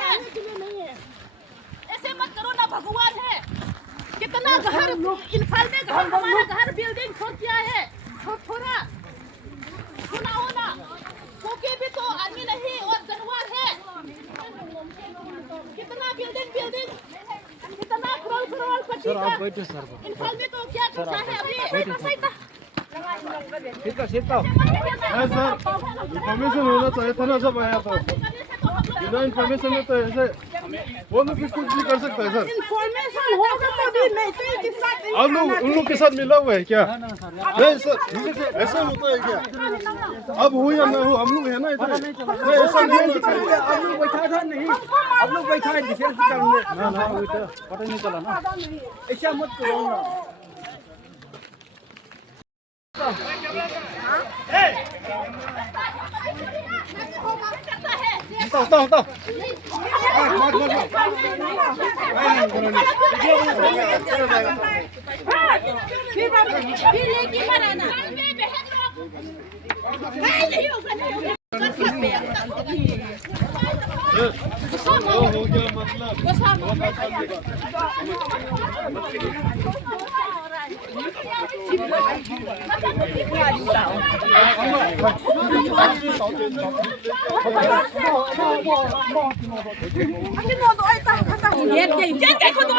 है, ऐसे मत करो ना, भगवान है। कितना घर इन्फाल में घर हमारा घर बिल्डिंग छोड़ किया है, थोड़ा सुनाओ ना, क्योंकि भी तो आदमी नहीं और जानवर है। कितना बिल्डिंग कितना करोड़ पति का इन्फाल में तो क्या करता है अभी। ठीक है सर, इन्फॉर्मेशन होना चाहिए था ना सब आया तो। बिना इन्फॉर्मेशन में तो ऐसे वो लोग भी कुछ भी कर सकता है सर। इन्फॉर्मेशन होगा तभी मैं तो के साथ आप लोग उन लोग के साथ मिला हुआ है क्या? नहीं सर, ऐसा होता है क्या? अब हो या ना हो, हम लोग है ना इधर। नहीं ऐसा नहीं होना चाहिए। आप लोग बैठा था नहीं, आप लोग बैठा है डिफेंस करने। ना वो तो पता नहीं चला ना। ऐसा मत करो ना। होता हो गया मतलब